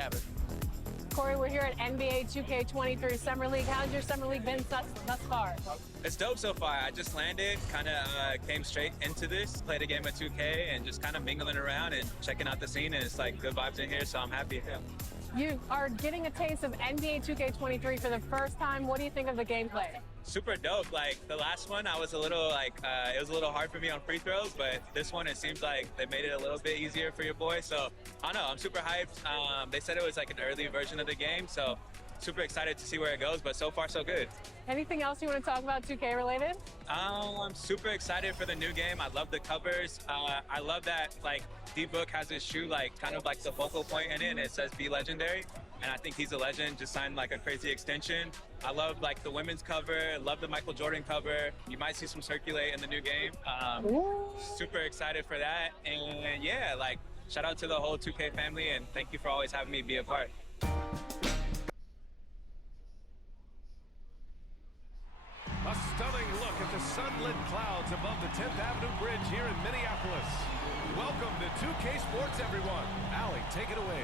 cabin. Corey, we're here at NBA 2K23 Summer League. How's your Summer League been thus far? It's dope so far. I just landed, kind of came straight into this, played a game of 2K, and just kind of mingling around and checking out the scene. And it's like good vibes in here, so I'm happy. You are getting a taste of NBA 2K23 for the first time. What do you think of the gameplay? Super dope. Like the last one, I was a little like, it was a little hard for me on free throws, but this one, it seems like they made it a little bit easier for your boy. So I don't know, I'm super hyped. They said it was like an early version of the game, so super excited to see where it goes, but so far so good. Anything else you want to talk about 2K related? I'm super excited for the new game. I love the covers. I love that like D-Book has his shoe like kind of like the focal point in it, and it says "Be Legendary," and I think he's a legend. Just signed like a crazy extension. I love like the women's cover. Love the Michael Jordan cover. You might see some circulate in the new game. Super excited for that, and yeah, like shout out to the whole 2K family, and thank you for always having me be a part. A stunning look at the sunlit clouds above the 10th Avenue Bridge here in Minneapolis. Welcome to 2K Sports, everyone. Allie, take it away.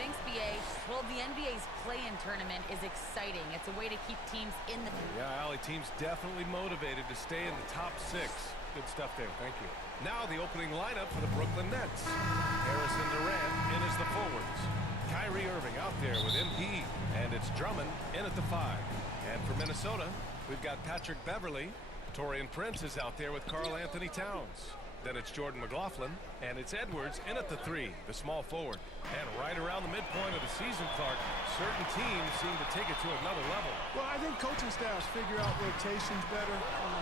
Thanks, BA. Well, the NBA's play-in tournament is exciting. It's a way to keep teams in the... Yeah, Allie, team's definitely motivated to stay in the top 6. Good stuff there. Thank you. Now the opening lineup for the Brooklyn Nets. Harrison Durant in as the forwards. Kyrie Irving out there with MP. And it's Drummond in at the 5. And for Minnesota, we've got Patrick Beverley. Taurean Prince is out there with Karl Anthony Towns. Then it's Jordan McLaughlin, and it's Edwards in at the 3, the small forward. And right around the midpoint of the season, Clark, certain teams seem to take it to another level. Well, I think coaching staffs figure out rotations better,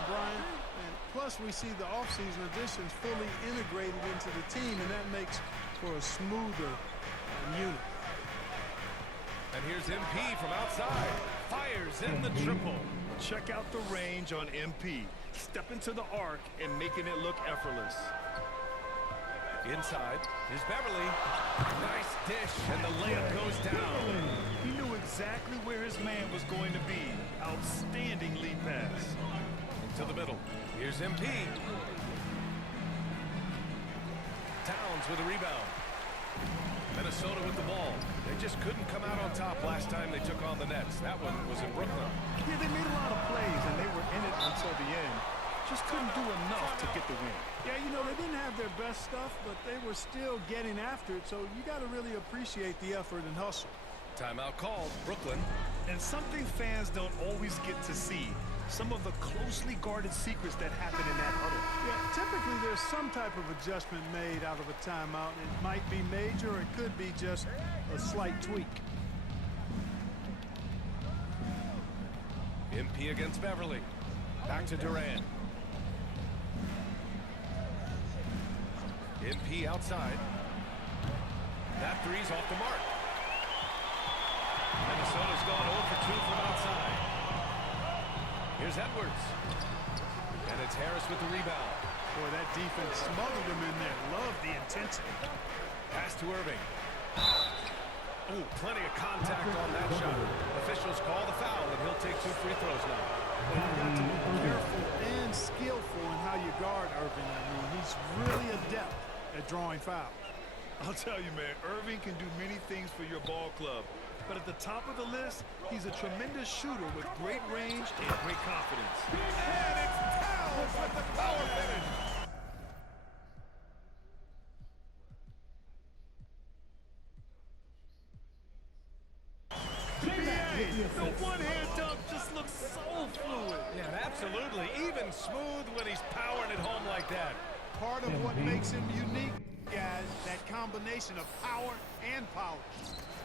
Brian. And plus, we see the offseason additions fully integrated into the team, and that makes for a smoother unit. And here's MP from outside. Fires in the triple. Check out the range on MP. Step into the arc and making it look effortless. Inside is Beverly. Nice dish, and the layup goes down. He knew exactly where his man was going to be. Outstanding lead pass. To the middle. Here's MP. Towns with a rebound. Minnesota with the ball. They just couldn't come out on top last time they took on the Nets. That one was in Brooklyn. Yeah, they made a lot of plays, and they were in it until the end. Just couldn't do enough to get the win. Yeah, you know, they didn't have their best stuff, but they were still getting after it, so you got to really appreciate the effort and hustle. Timeout called, Brooklyn. And something fans don't always get to see. Some of the closely guarded secrets that happen in that huddle. Yeah, typically there's some type of adjustment made out of a timeout. It might be major, or it could be just a slight tweak. MP against Beverly. Back to Durant. MP outside. That three's off the mark. Minnesota's gone 0 for 2 from outside. Here's Edwards. And it's Harris with the rebound. Boy, that defense smothered him in there. Love the intensity. Pass to Irving. Oh, plenty of contact on that shot. Officials call the foul, and he'll take 2 free throws now. Well, you got to be careful and skillful in how you guard Irving. I mean, he's really adept at drawing fouls. I'll tell you, man, Irving can do many things for your ball club. But at the top of the list, he's a tremendous shooter with great range and great confidence. And it's Towns with the power finish. The one-hand dunk just looks so fluid. Yeah, absolutely. Even smooth when he's powering it home like that. Part of what makes him unique, guys, that combination of power and polish.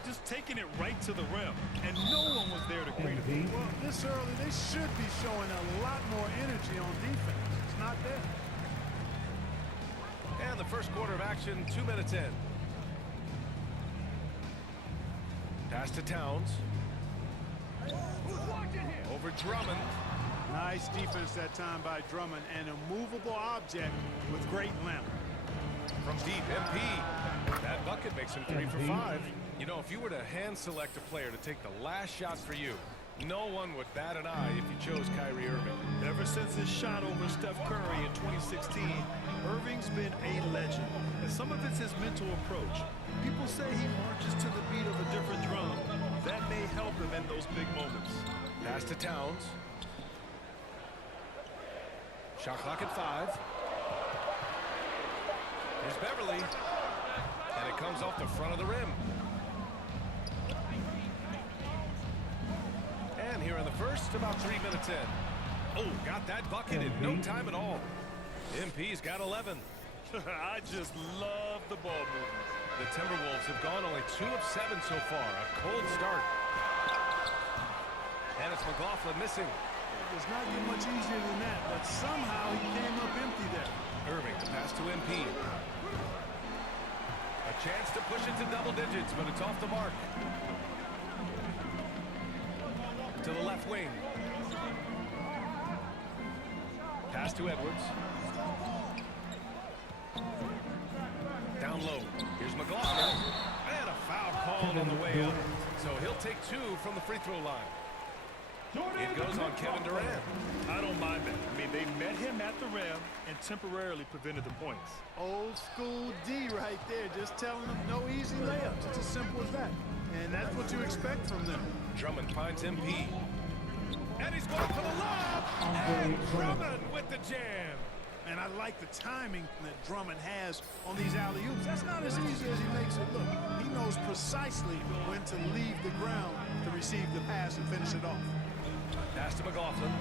Just taking it right to the rim, and no one was there to greet him. Well, this early, they should be showing a lot more energy on defense. It's not there. And the first quarter of action, 2 minutes in. Pass to Towns. Over Drummond. Nice defense that time by Drummond, and a movable object with great length. From deep, MP. That bucket makes him 3 for 5. You know, if you were to hand select a player to take the last shot for you, No one would bat an eye if you chose Kyrie Irving. Ever since his shot over Steph Curry in 2016, Irving's been a legend. And some of it's his mental approach. People say he marches to the beat of a different drum. That may help him in those big moments. Pass to Towns. Shot clock at 5. Here's Beverly. And it comes off the front of the rim. And here in the first, about 3 minutes in. Oh, got that bucket in no time at all. MP's got 11. I just love the ball movement. The Timberwolves have gone only 2 of 7 so far. A cold start. And it's McLaughlin missing. It does not get much easier than that, but somehow he came up empty there. Irving, the pass to MP. A chance to push it to double digits, but it's off the mark. To the left wing. Pass to Edwards. Down low. Here's McLaughlin. And a foul called on the way up. So he'll take 2 from the free throw line. It goes on Kevin Durant. I don't mind that. I mean, they met him at the rim and temporarily prevented the points. Old school D right there, just telling them no easy layups. It's as simple as that. And that's what you expect from them. Drummond finds MP. And he's going for the lob. And Drummond with the jam. And I like the timing that Drummond has on these alley-oops. That's not as easy as he makes it look. He knows precisely when to leave the ground to receive the pass and finish it off. Pass to McLaughlin.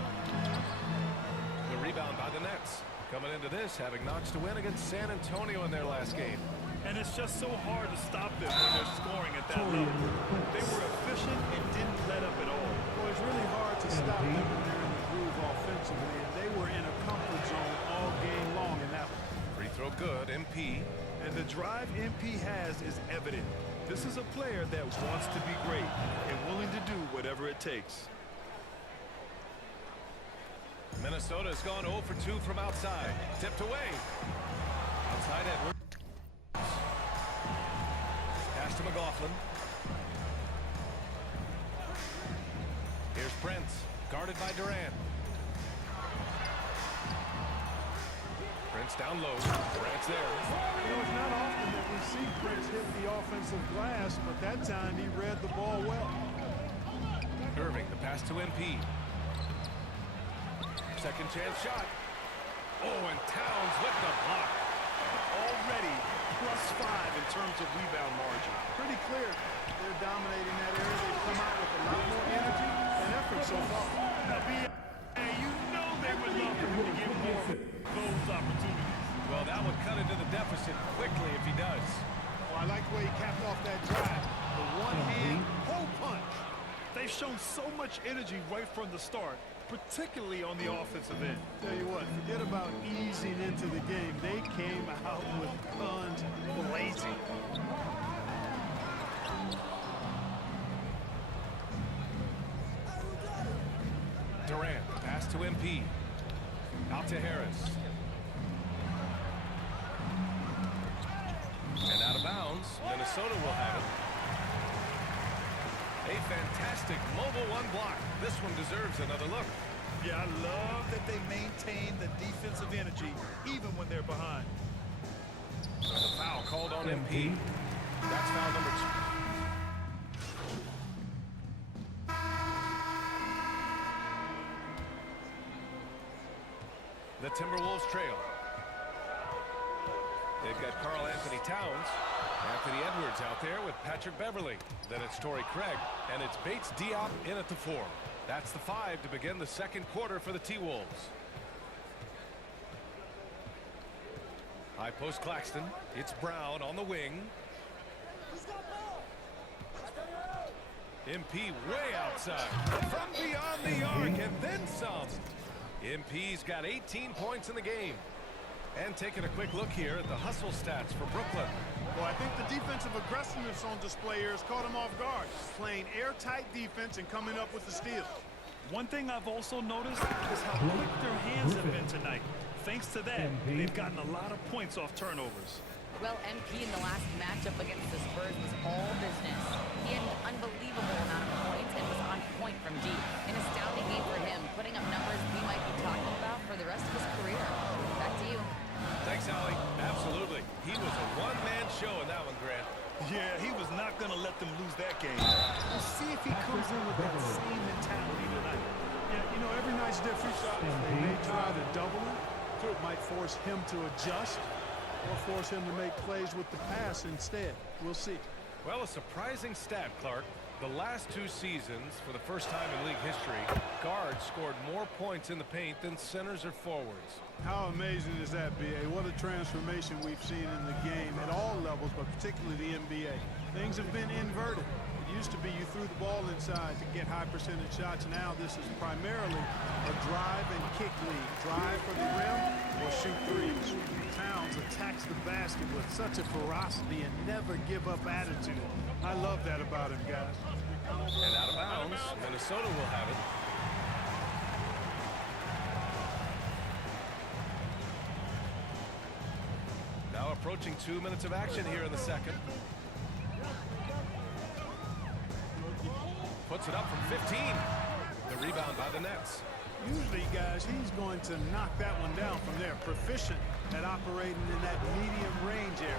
The rebound by the Nets. Coming into this, having notched a win against San Antonio in their last game. And it's just so hard to stop them when they're scoring at that level. They were efficient and didn't let up at all. Well, it's really hard to stop them when they're in the groove offensively, and they were in a comfort zone all game long in that one. Free throw good, MP. And the drive MP has is evident. This is a player that wants to be great and willing to do whatever it takes. Minnesota has gone 0 for 2 from outside. Tipped away. Outside Edwards. Pass to McLaughlin. Here's Prince, guarded by Durant. Prince down low. Durant's there. You know, it's not often that we see Prince hit the offensive glass, but that time he read the ball well. Irving, the pass to MP. Second chance shot. Oh, and Towns with the block. Already +5 in terms of rebound margin. Pretty clear they're dominating that area. They've come out with a lot more energy and effort so far. Now, you know they would love for him to get more of those opportunities. Well, that would cut into the deficit quickly if he does. Well, I like the way he capped off that drive. The one-hand hole punch. They've shown so much energy right from the start, particularly on the offensive end. Tell you what, forget about easing into the game. They came out with guns blazing. Durant, pass to MP. Out to Harris. And out of bounds, Minnesota will have it. A fantastic mobile one block. This one deserves another look. Yeah, I love that they maintain the defensive energy even when they're behind. The foul called on MP. That's foul number 2. The Timberwolves trail. They've got Karl Anthony Towns, Anthony Edwards out there with Patrick Beverly. Then it's Torrey Craig, and it's Bates Diop in at the 4. That's the 5 to begin the second quarter for the T-Wolves. High post Claxton. It's Brown on the wing. MP way outside. From beyond the arc and then some. MP's got 18 points in the game. And taking a quick look here at the hustle stats for Brooklyn. Well, I think the defensive aggressiveness on display here has caught him off guard. Playing airtight defense and coming up with the steal. One thing I've also noticed is how quick their hands have been tonight. Thanks to that, they've gotten a lot of points off turnovers. Well, MP in the last matchup against the Spurs was all business. He had an unbelievable amount of points and was on point point from deep. An astounding game for him, putting up numbers we might be talking about for the rest of his career. Back to you. Thanks, Allie. Absolutely. He was a one-man show in that one, Grant. Yeah, he was not going to let them lose that game. We'll see if he comes in with that same mentality tonight. Yeah, you know, every night's different. They may try to double him. It might force him to adjust or force him to make plays with the pass instead. We'll see. Well, a surprising stat, Clark. The last 2 seasons, for the first time in league history, guards scored more points in the paint than centers or forwards. How amazing is that, B.A.? What a transformation we've seen in the game at all levels, but particularly the NBA. Things have been inverted. It used to be you threw the ball inside to get high percentage shots. Now this is primarily a drive and kick lead. Drive for the rim or shoot threes. Towns attacks the basket with such a ferocity and never give up attitude. I love that about him, guys. And out of bounds, Minnesota will have it. Now approaching 2 minutes of action here in the second. Puts it up from 15. The rebound by the Nets. Usually, guys, he's going to knock that one down from there. Proficient at operating in that medium range area.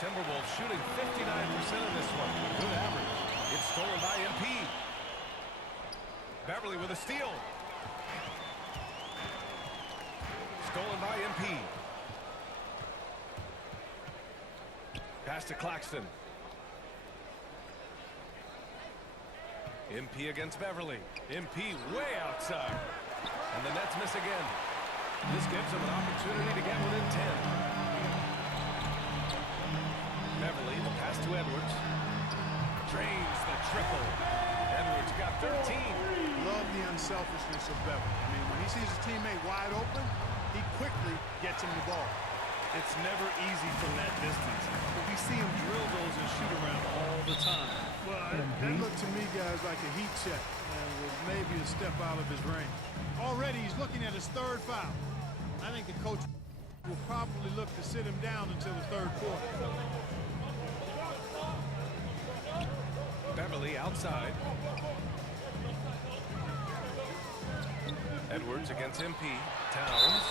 Timberwolves shooting 59% of this one. Good average. It's stolen by MP. Beverly with a steal. Stolen by MP. Pass to Claxton. MP against Beverly. MP way outside. And the Nets miss again. This gives them an opportunity to get within 10. Beverly, the pass to Edwards. Drains the triple. Edwards got 13. Love the unselfishness of Beverly. I mean, when he sees his teammate wide open, he quickly gets him the ball. It's never easy from that distance, but we see him drill those and shoot around all the time. Well, that looked to me, guys, like a heat check and was maybe a step out of his range. Already, he's looking at his 3rd foul. I think the coach will probably look to sit him down until the 3rd quarter. Beverly outside. Edwards against MP. Towns.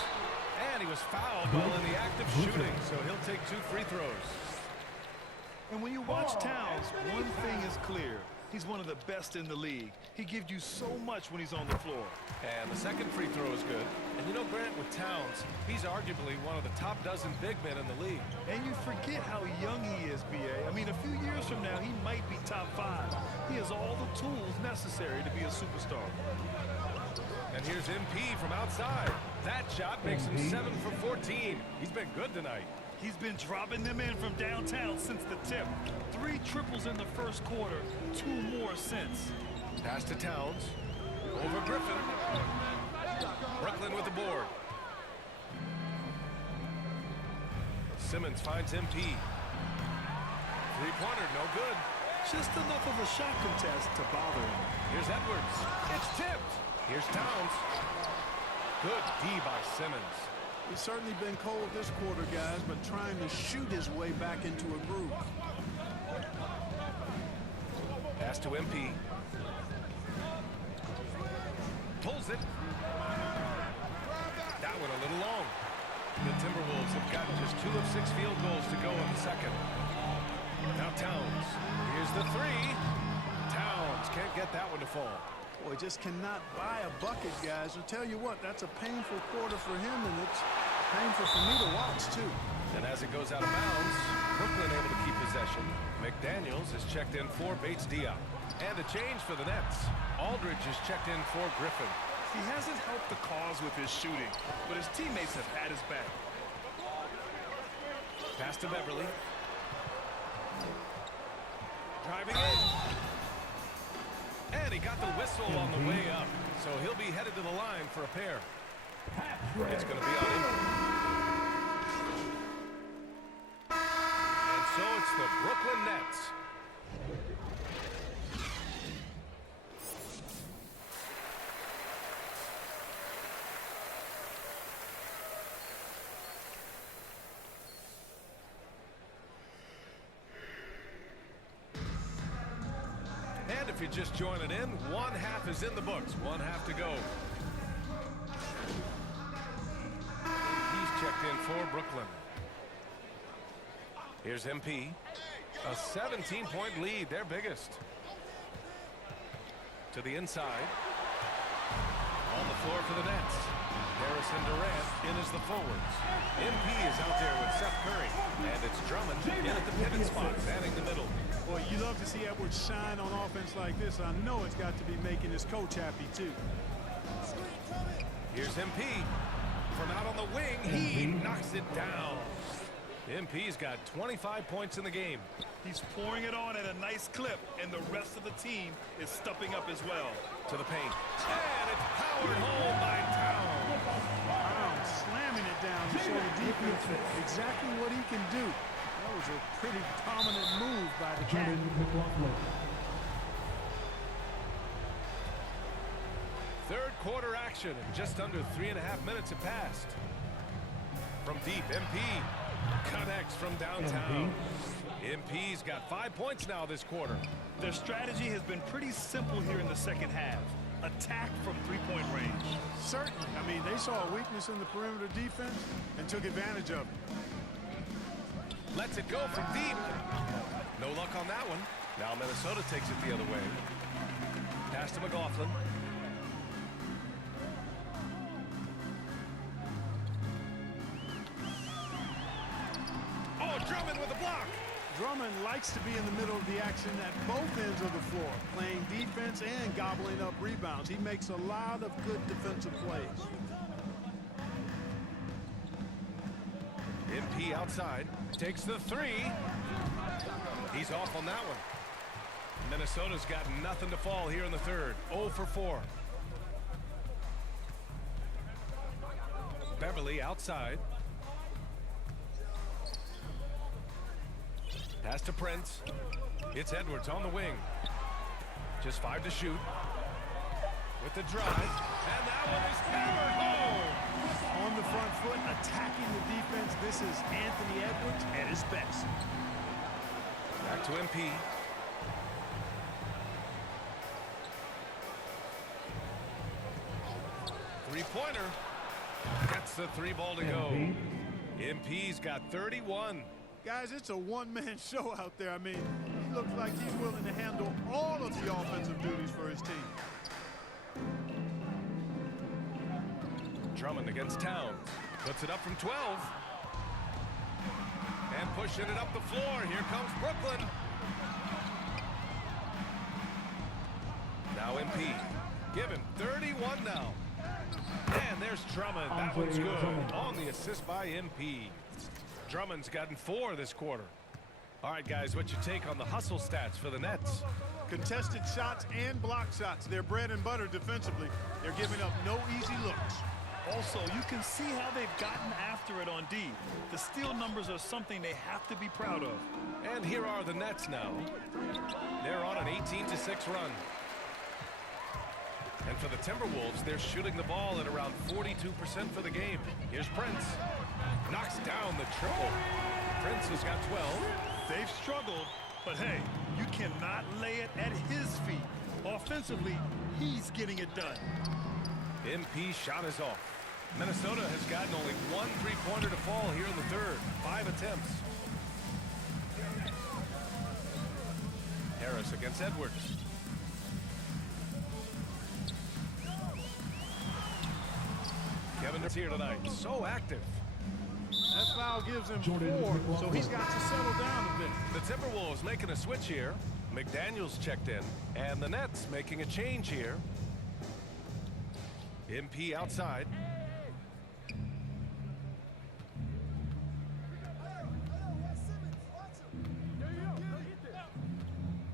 And he was fouled while in the act of shooting, so he'll take 2 free throws. And when you watch Towns, one thing is clear. He's one of the best in the league. He gives you so much when he's on the floor. And the second free throw is good. And you know, Grant, with Towns, he's arguably one of the top dozen big men in the league. And you forget how young he is, B.A. I mean, a few years from now, he might be top 5. He has all the tools necessary to be a superstar. And here's MP from outside. That shot makes him 7 for 14. He's been good tonight. He's been dropping them in from downtown since the tip. 3 triples in the first quarter, 2 more since. Pass to Towns. Over Griffin. Brooklyn with the board. Simmons finds MP. Three-pointer, no good. Just enough of a shot contest to bother him. Here's Edwards. It's tipped. Here's Towns. Good D by Simmons. He's certainly been cold this quarter, guys, but trying to shoot his way back into a groove. Pass to MP. Pulls it. That one a little long. The Timberwolves have gotten just 2 of 6 field goals to go in the second. Now Towns. Here's the 3. Towns can't get that one to fall. Boy, just cannot buy a bucket, guys. I'll tell you what, that's a painful quarter for him, and it's painful for me to watch, too. And as it goes out of bounds, Brooklyn able to keep possession. McDaniels is checked in for Bates Diop. And a change for the Nets. Aldridge is checked in for Griffin. He hasn't helped the cause with his shooting, but his teammates have had his back. Pass to Beverly. Driving in. And he got the whistle on the way up. So he'll be headed to the line for a pair. It's going to be on him. And so it's the Brooklyn Nets. And if you're just joining in, one half is in the books. One half to go. He's checked in for Brooklyn. Here's MP. A 17-point lead, their biggest. To the inside. On the floor for the Nets. Harrison Durant in as the forwards. MP is out there with Seth Curry. And it's Drummond in at the pivot spot, manning the middle. Boy, you love to see Edwards shine on offense like this. I know it's got to be making his coach happy, too. Here's MP. From out on the wing, he knocks it down. MP's got 25 points in the game. He's pouring it on at a nice clip, and the rest of the team is stepping up as well. To the paint. And it's powered home by Town. Brown slamming it down to show the defense exactly what he can do. That was a pretty dominant move by the Cat. Third quarter action, and just under 3.5 minutes have passed. From deep, MP connects from downtown. MP's got 5 points now this quarter. Their strategy has been pretty simple here in the second half. Attack from three-point range. Certainly. I mean, they saw a weakness in the perimeter defense and took advantage of it. Lets it go from deep. No luck on that one. Now Minnesota takes it the other way. Pass to McLaughlin. Oh, Drummond with a block. Drummond likes to be in the middle of the action at both ends of the floor, playing defense and gobbling up rebounds. He makes a lot of good defensive plays. MP outside, takes the three. He's off on that one. Minnesota's got nothing to fall here in the third. 0 for 4. Beverly outside. Pass to Prince. It's Edwards on the wing. Just 5 to shoot. With the drive. And that one is hammered home. On the front foot, attacking the defense. This is Anthony Edwards at his best. Back to MP. Three-pointer. Gets the three ball to go. MP's got 31. Guys, it's a one-man show out there. I mean, he looks like he's willing to handle all of the offensive duties for his team. Drummond against Towns. Puts it up from 12. And pushing it up the floor. Here comes Brooklyn. Now MP. Give him 31 now. And there's Drummond. That one's good. On the assist by MP. Drummond's gotten 4 this quarter. All right, guys, what's your take on the hustle stats for the Nets? Contested shots and block shots. They're bread and butter defensively. They're giving up no easy looks. Also, you can see how they've gotten after it on D. The steal numbers are something they have to be proud of. And here are the Nets now. They're on an 18-6 run. And for the Timberwolves, they're shooting the ball at around 42% for the game. Here's Prince. Knocks down the triple. Prince has got 12. They've struggled, but hey, you cannot lay it at his feet. Offensively, he's getting it done. MP shot is off. Minnesota has gotten only 1 3-pointer to fall here in the third. 5 attempts. Harris against Edwards. Kevin Durant's here tonight. So active. That foul gives him 4, so he's got to settle down a bit. The Timberwolves making a switch here. McDaniels checked in. And the Nets making a change here. MP outside.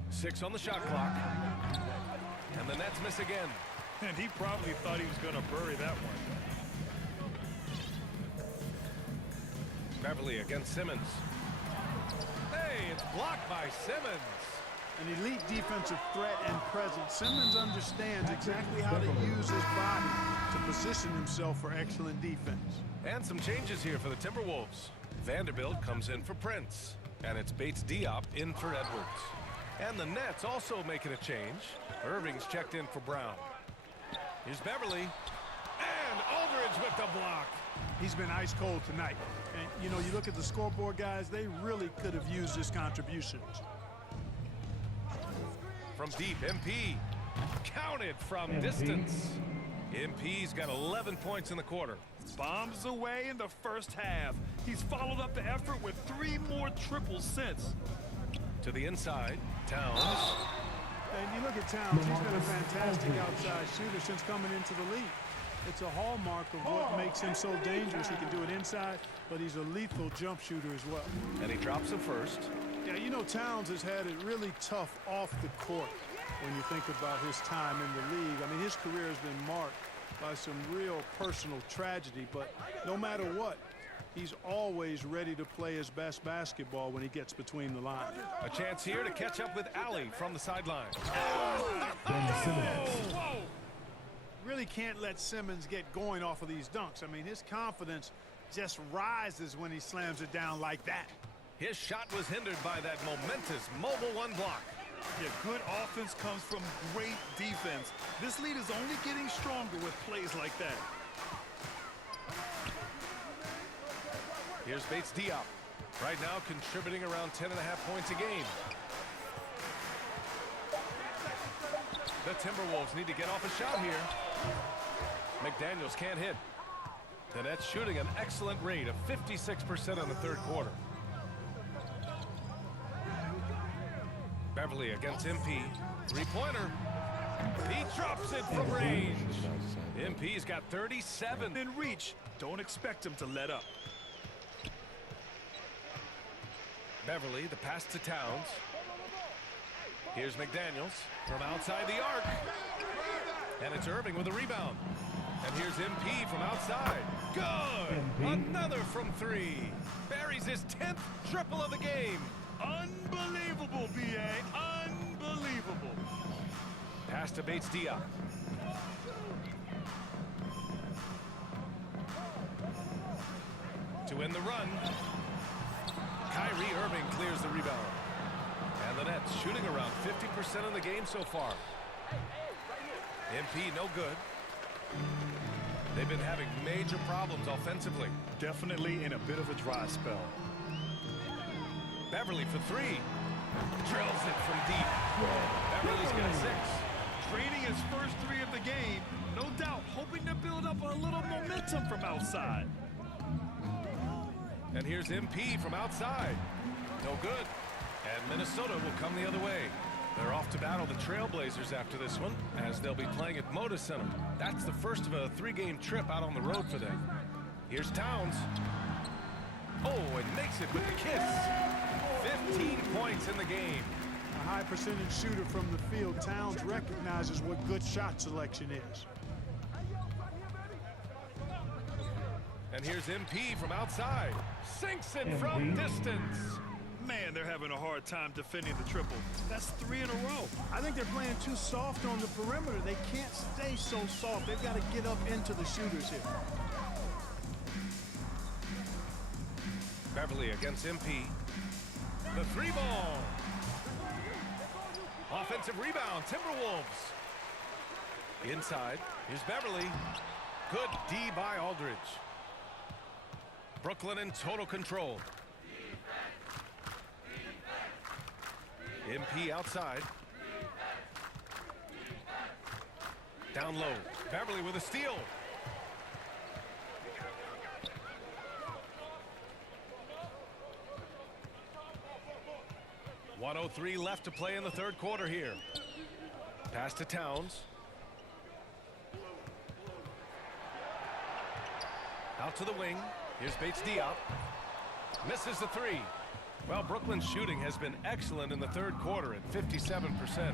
Six on the shot clock. And the Nets miss again. And he probably thought he was going to bury that one. Beverly against Simmons. Hey, it's blocked by Simmons. An elite defensive threat and presence. Simmons understands exactly how to use his body to position himself for excellent defense. And some changes here for the Timberwolves. Vanderbilt comes in for Prince. And it's Bates Diop in for Edwards. And the Nets also making a change. Irving's checked in for Brown. Here's Beverly. And Aldridge with the block. He's been ice cold tonight. And, you know, you look at the scoreboard, guys, they really could have used his contributions. From deep, MP. Counted from distance. MP's got 11 points in the quarter. Bombs away in the first half. He's followed up the effort with 3 more triples since. To the inside, Towns. And you look at Towns, he's been a fantastic outside shooter since coming into the league. It's a hallmark of what makes him so dangerous. He can do it inside, but he's a lethal jump shooter as well. And he drops him first. Yeah, you know, Towns has had it really tough off the court when you think about his time in the league. I mean, his career has been marked by some real personal tragedy, but no matter what, he's always ready to play his best basketball when he gets between the lines. A chance here to catch up with Allie from the sideline. Whoa! Really can't let Simmons get going off of these dunks. I mean, his confidence just rises when he slams it down like that. His shot was hindered by that momentous mobile one block. Yeah, good offense comes from great defense. This lead is only getting stronger with plays like that. Here's Bates Diop. Right now contributing around 10.5 points a game. The Timberwolves need to get off a shot here. McDaniels can't hit. The Nets shooting an excellent rate of 56% in the third quarter. Beverly against MP. Three-pointer. He drops it from range. MP's got 37. In reach, don't expect him to let up. Beverly, the pass to Towns. Here's McDaniels from outside the arc. And it's Irving with a rebound. And here's MP from outside. Good! Another from 3. Buries his 10th triple of the game. Unbelievable, B.A. Unbelievable. Pass to Bates Diop. To end the run. Kyrie Irving clears the rebound. And the Nets shooting around 50% of the game so far. MP no good. They've been having major problems offensively. Definitely in a bit of a dry spell. Beverly for 3. Drills it from deep. Beverly's got 6. Draining his first 3 of the game. No doubt hoping to build up a little momentum from outside. And here's MP from outside. No good. And Minnesota will come the other way. They're off to battle the Trailblazers after this one, as they'll be playing at Moda Center. That's the first of a 3-game trip out on the road for them. Here's Towns. Oh, and makes it with the kiss. 15 points in the game. A high percentage shooter from the field. Towns recognizes what good shot selection is. And here's MP from outside. Sinks it from distance. Man, they're having a hard time defending the triple. That's 3 in a row. I think they're playing too soft on the perimeter. They can't stay so soft. They've got to get up into the shooters here. Beverly against MP. The 3-ball. Offensive rebound, Timberwolves. Inside, here's Beverly. Good D by Aldridge. Brooklyn in total control. MP outside. Down low. Beverly with a steal. .103 left to play in the third quarter here. Pass to Towns. Out to the wing. Here's Bates Diop. Misses the 3. Well, Brooklyn's shooting has been excellent in the third quarter at 57%.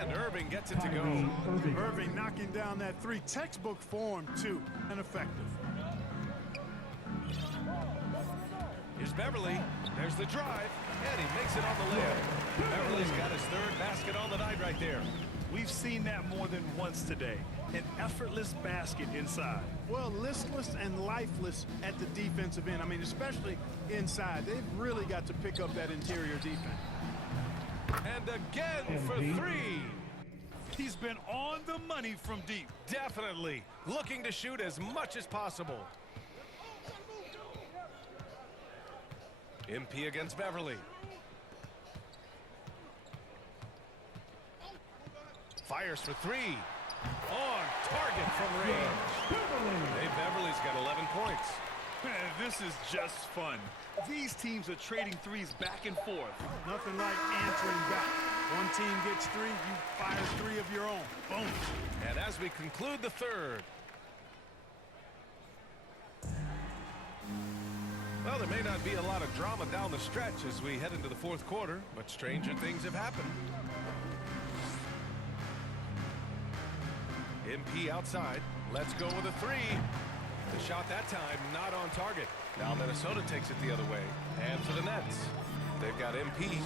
And Irving gets it to go. Irving knocking down that 3. Textbook form, too, and effective. Here's Beverly. There's the drive. And he makes it on the layup. Beverly's got his 3rd basket on the night right there. We've seen that more than once today. An effortless basket inside. Well, listless and lifeless at the defensive end. I mean, especially inside. They've really got to pick up that interior defense. And again for three. He's been on the money from deep. Definitely looking to shoot as much as possible. MP against Beverly. Fires for three. On target from range. Hey, Beverly's got 11 points. This is just fun. These teams are trading threes back and forth. Nothing like answering back. One team gets three, you fire three of your own. Boom. And as we conclude the third. Well, there may not be a lot of drama down the stretch as we head into the fourth quarter, but stranger things have happened. MP outside. Let's go with a three. The shot that time not on target. Now Minnesota takes it the other way. And for the Nets, they've got MP.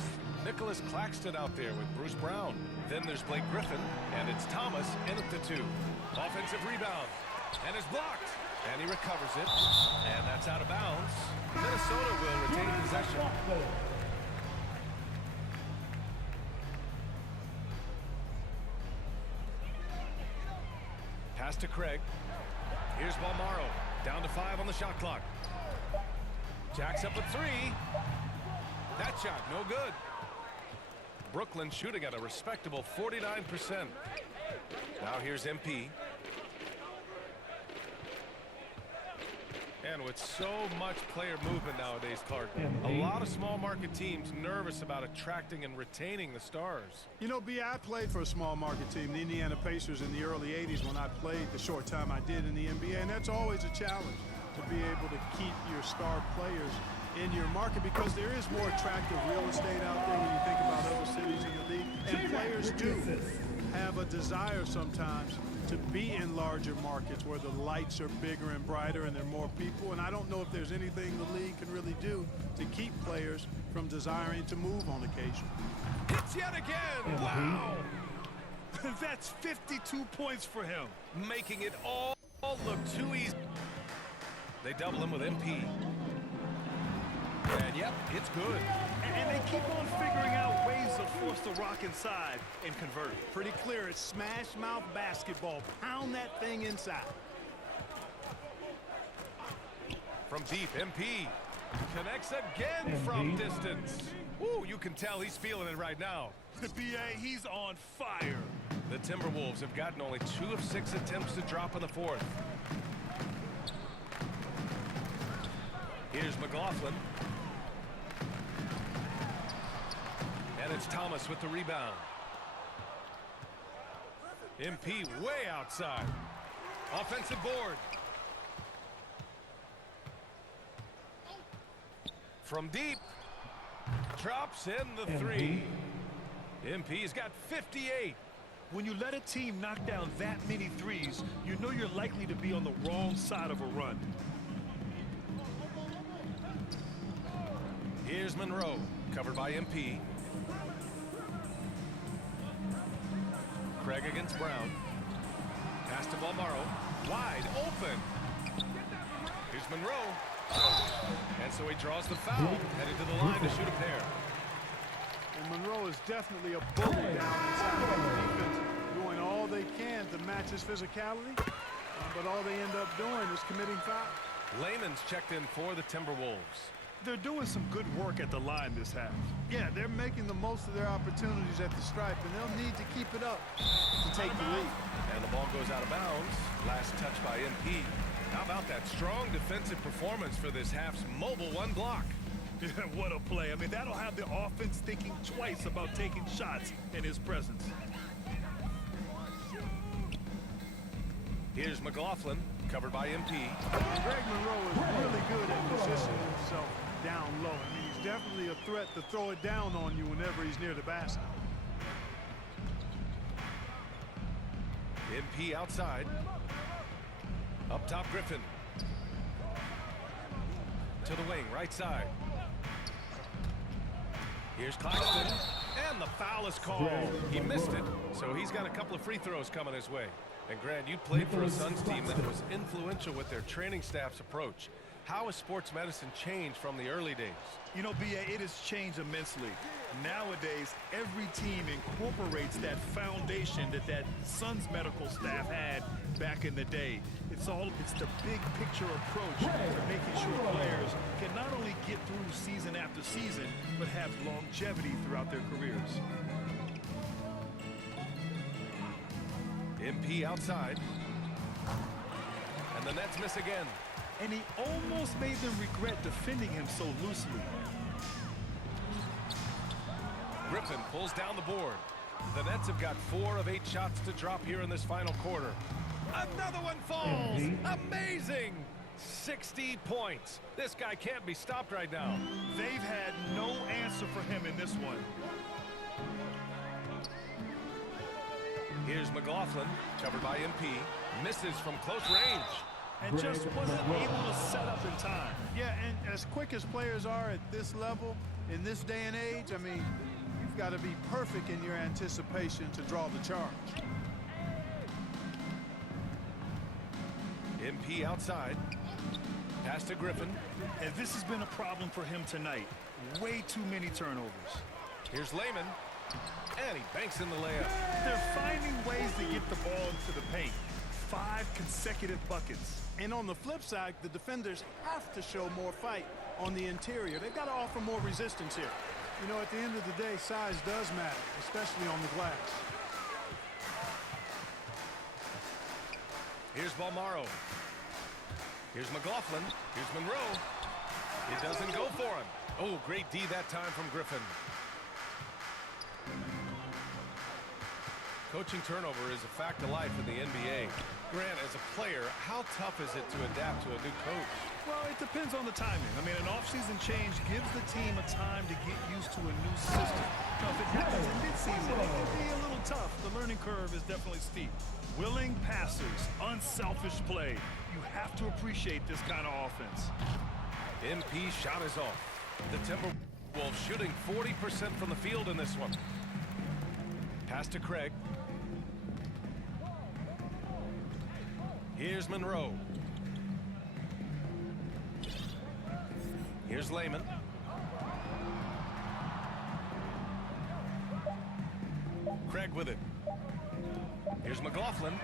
Nicholas Claxton out there with Bruce Brown. Then there's Blake Griffin, and it's Thomas in at the two. Offensive rebound, and it's blocked. And he recovers it, and that's out of bounds. Minnesota will retain possession. Pass to Craig. Here's Balmaro. Down to 5 on the shot clock. Jacks up a three. That shot, no good. Brooklyn shooting at a respectable 49%. Now here's MP. And with so much player movement nowadays, Clark, a lot of small market teams nervous about attracting and retaining the stars. You know, B, I played for a small market team, the Indiana Pacers, in the early 80s when I played the short time I did in the NBA, and that's always a challenge to be able to keep your star players in your market because there is more attractive real estate out there when you think about other cities in the league, and players do have a desire sometimes to be in larger markets where the lights are bigger and brighter and there are more people. And I don't know if there's anything the league can really do to keep players from desiring to move on occasion. Hits yet again! Wow! That's 52 points for him. Making it all look too easy. They double him with MP. And yep, it's good. And they keep on figuring out ways to force the rock inside and convert it. Pretty clear, it's smash mouth basketball. Pound that thing inside. From deep, MP connects again from distance. Ooh, you can tell he's feeling it right now. BA, he's on fire. The Timberwolves have gotten only 2 of 6 attempts to drop in the fourth. Here's McLaughlin. And it's Thomas with the rebound. MP way outside. Offensive board. From deep. Drops in the three. MP's got 58. When you let a team knock down that many threes, you know you're likely to be on the wrong side of a run. Here's Monroe, covered by MP. Craig against Brown. Pass to Balmaro. Wide open. Here's Monroe. And so he draws the foul. Headed to the line to shoot a pair. And Monroe is definitely a bully down inside. The defense doing all they can to match his physicality. But all they end up doing is committing fouls. Layman's checked in for the Timberwolves. They're doing some good work at the line this half. Yeah, they're making the most of their opportunities at the stripe, and they'll need to keep it up to take the lead. And the ball goes out of bounds. Last touch by MP. How about that strong defensive performance for this half's mobile one block? Yeah, what a play. I mean, that'll have the offense thinking twice about taking shots in his presence. Here's McLaughlin, covered by MP. Greg Monroe is really good at positioning himself down low. I mean, he's definitely a threat to throw it down on you whenever he's near the basket. MP outside. Up top, Griffin. To the wing, right side. Here's Claxton. And the foul is called. He missed it, so he's got a couple of free throws coming his way. And Grant, you played for a Suns team that was influential with their training staff's approach. How has sports medicine changed from the early days? You know, B.A., it has changed immensely. Nowadays, every team incorporates that foundation that Suns medical staff had back in the day. It's the big picture approach to making sure players can not only get through season after season, but have longevity throughout their careers. MP outside. And the Nets miss again. And he almost made them regret defending him so loosely. Griffin pulls down the board. The Nets have got 4 of 8 shots to drop here in this final quarter. Another one falls. Amazing. 60 points. This guy can't be stopped right now. They've had no answer for him in this one. Here's McLaughlin, covered by MP. Misses from close range. And just wasn't able to set up in time. Yeah, and as quick as players are at this level, in this day and age, I mean, you've got to be perfect in your anticipation to draw the charge. MP outside. Pass to Griffin. And this has been a problem for him tonight. Way too many turnovers. Here's Layman. And he banks in the layup. They're finding ways to get the ball into the paint. 5 consecutive buckets. And on the flip side, the defenders have to show more fight on the interior. They've got to offer more resistance here. You know, at the end of the day, size does matter, especially on the glass. Here's Balmaro. Here's McLaughlin. Here's Monroe. It doesn't go for him. Oh, great D that time from Griffin. Coaching turnover is a fact of life in the NBA. Grant, as a player, how tough is it to adapt to a new coach? Well, it depends on the timing. I mean, an offseason change gives the team a time to get used to a new system. Now, if it happens in midseason, it can be a little tough. The learning curve is definitely steep. Willing passers, unselfish play. You have to appreciate this kind of offense. MP shot is off. The Timberwolves shooting 40% from the field in this one. Pass to Craig. Here's Monroe. Here's Layman. Craig with it. Here's McLaughlin.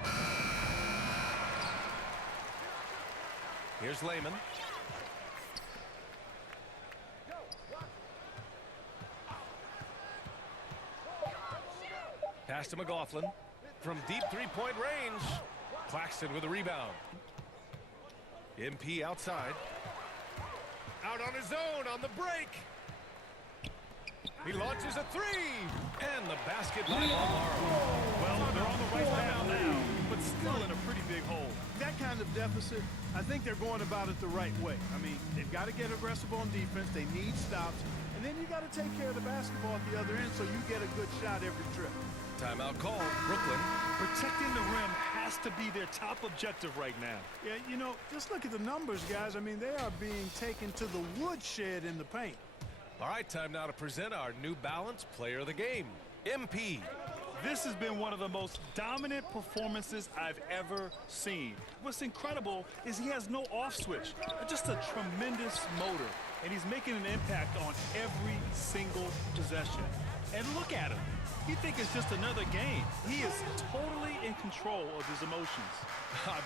Here's Layman. Pass to McLaughlin. From deep three-point range. Claxton with a rebound. MP outside. Out on his own on the break. He launches a 3. And the basket by Balmaro. Well, they're on the right path now, but still in a pretty big hole. That kind of deficit, I think they're going about it the right way. I mean, they've got to get aggressive on defense. They need stops. And then you got to take care of the basketball at the other end so you get a good shot every trip. Timeout called. Brooklyn. Protecting the rim has to be their top objective right now. Yeah, you know, just look at the numbers, guys. I mean, they are being taken to the woodshed in the paint. All right, time now to present our New Balance Player of the Game, MP. This has been one of the most dominant performances I've ever seen. What's incredible is he has no off switch, just a tremendous motor, and he's making an impact on every single possession. And look at him. You think it's just another game. He is totally in control of his emotions.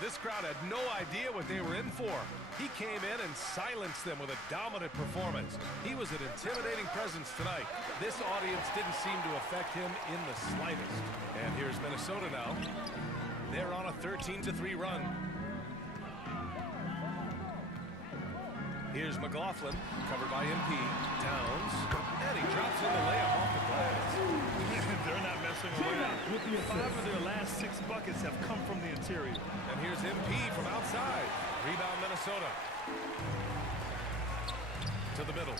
This crowd had no idea what they were in for. He came in and silenced them with a dominant performance. He was an intimidating presence tonight. This audience didn't seem to affect him in the slightest. And here's Minnesota now. They're on a 13-3 run. Here's McLaughlin, covered by MP. Towns, and he drops in the layup off the glass. They're not messing around. 5 of their last 6 buckets have come from the interior. And here's MP from outside. Rebound Minnesota. To the middle.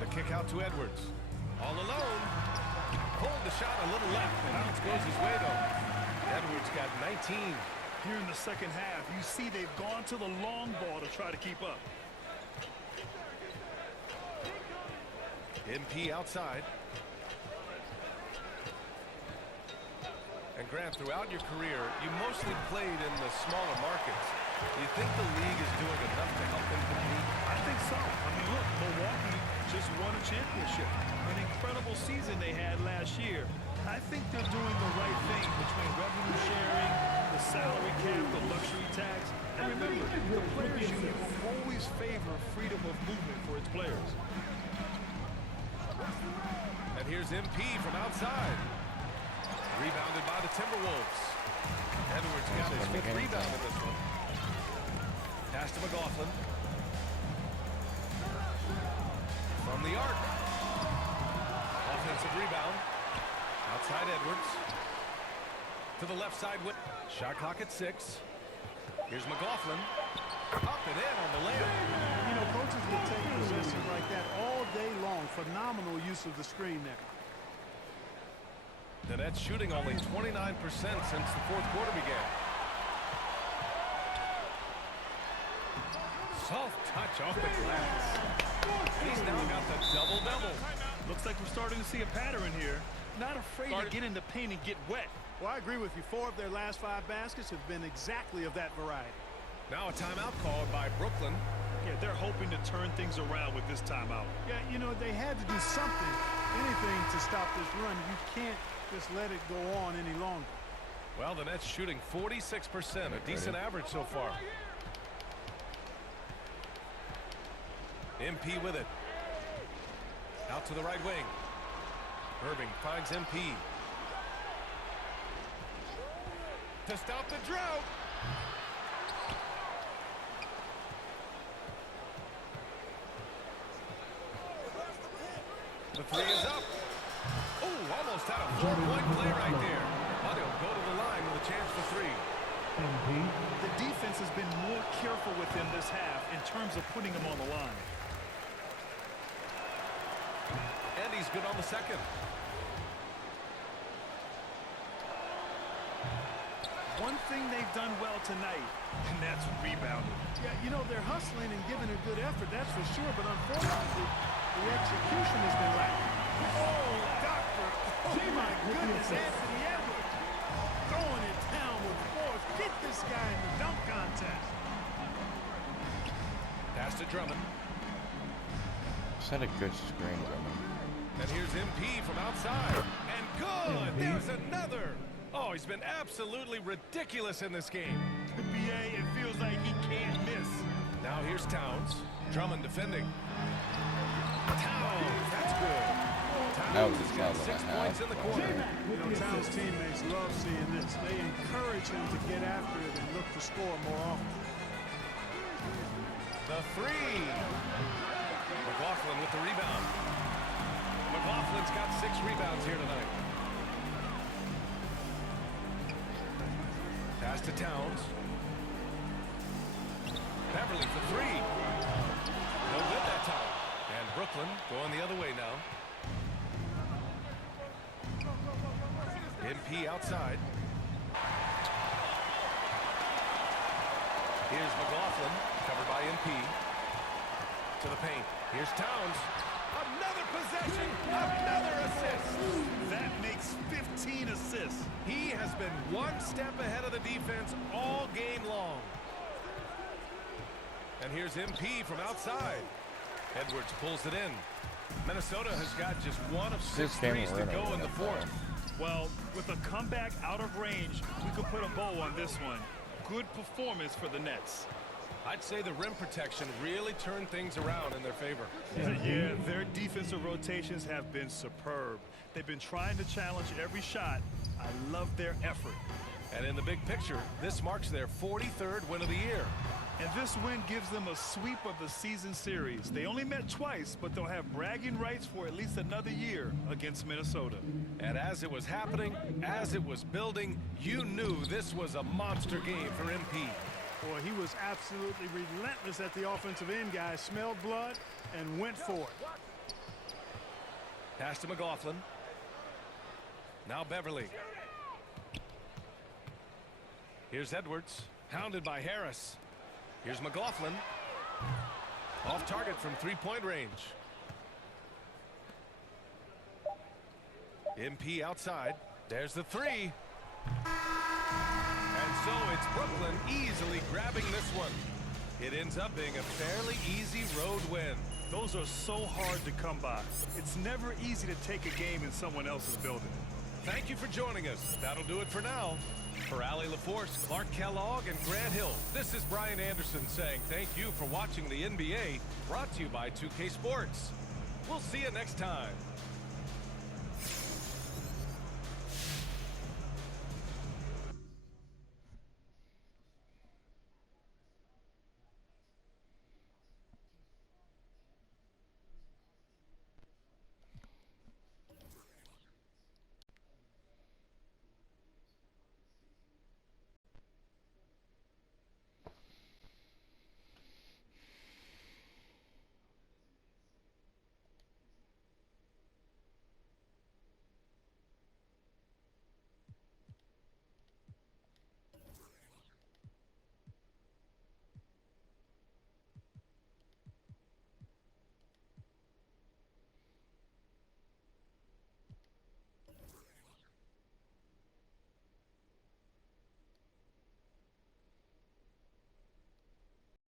The kick out to Edwards. All alone. Pulled the shot a little left. The bounce goes his way though. Edwards got 19. Here in the second half, you see they've gone to the long ball to try to keep up. MP outside. And Grant, throughout your career, you mostly played in the smaller markets. You think the league is doing enough to help them compete? I think so. I mean, look, Milwaukee just won a championship. An incredible season they had last year. I think they're doing the right thing between revenue sharing, the salary cap, the luxury tax. And remember, the players union will always favor freedom of movement for its players. And here's MP from outside. Rebounded by the Timberwolves. Edwards got his fifth rebound in this one. Pass to McLaughlin. From the arc. Offensive rebound. Outside Edwards. To the left side. Shot clock at 6. Here's McLaughlin. Up and in on the layup. You know, coaches will take possessions like that all day long. Phenomenal use of the screen there. The Nets shooting only 29% since the fourth quarter began. Soft touch off the glass. He's now got the double-double. Looks like we're starting to see a pattern here. Not afraid to get in the paint and get wet. Well, I agree with you. 4 of their last 5 baskets have been exactly of that variety. Now a timeout called by Brooklyn. Yeah, they're hoping to turn things around with this timeout. Yeah, you know, they had to do something, anything to stop this run. You can't just let it go on any longer. Well, the Nets shooting 46%, a decent average so far. MP with it. Out to the right wing. Irving finds MP. To stop the drought. The 3 is up. Oh, almost had a 4-point play right there. But he'll go to the line with a chance for 3. The defense has been more careful with him this half in terms of putting him on the line. And he's good on the second. One thing they've done well tonight, and that's rebounding. Yeah, you know, they're hustling and giving a good effort, that's for sure. But unfortunately, the execution has been lacking. Oh, doctor. Oh, my goodness, Anthony Edwards. Throwing it down with force. Get this guy in the dunk contest. Pass to Drummond. Set a good screen, Drummond. And here's MP from outside. And good! There's another! Oh, he's been absolutely ridiculous in this game. BA, it feels like he can't miss. Now here's Towns. Drummond defending. Towns, that's good. Towns has got 6 points in the quarter. You know, Towns' teammates love seeing this. They encourage him to get after it and look to score more often. The 3. McLaughlin with the rebound. McLaughlin's got 6 rebounds here tonight. Pass to Towns. Beverly for 3. No good that time. And Brooklyn going the other way now. MP outside. Here's McLaughlin, covered by MP. To the paint. Here's Towns. Another possession, another assist. That makes 15 assists. He has been one step ahead of the defense all game long. And here's MP from outside. Edwards pulls it in. Minnesota has got just 1 of 6 threes to go in the 4th. Well, with a comeback out of range, we can put a bow on this one. Good performance for the Nets. I'd say the rim protection really turned things around in their favor. Yeah, their defensive rotations have been superb. They've been trying to challenge every shot. I love their effort. And in the big picture, this marks their 43rd win of the year. And this win gives them a sweep of the season series. They only met twice, but they'll have bragging rights for at least another year against Minnesota. And as it was happening, as it was building, you knew this was a monster game for MP. Boy, he was absolutely relentless at the offensive end, guys. Smelled blood and went for it. Pass to McLaughlin. Now Beverly. Here's Edwards, hounded by Harris. Here's McLaughlin. Off target from 3-point range. MP outside. There's the 3. And So it's Brooklyn easily grabbing this one. It ends up being a fairly easy road win. Those are so hard to come by. It's never easy to take a game in someone else's building. Thank you for joining us. That'll do it for now. For Allie LaForce, Clark Kellogg, and Grant Hill, this is Brian Anderson saying thank you for watching the NBA, brought to you by 2K Sports. We'll see you next time.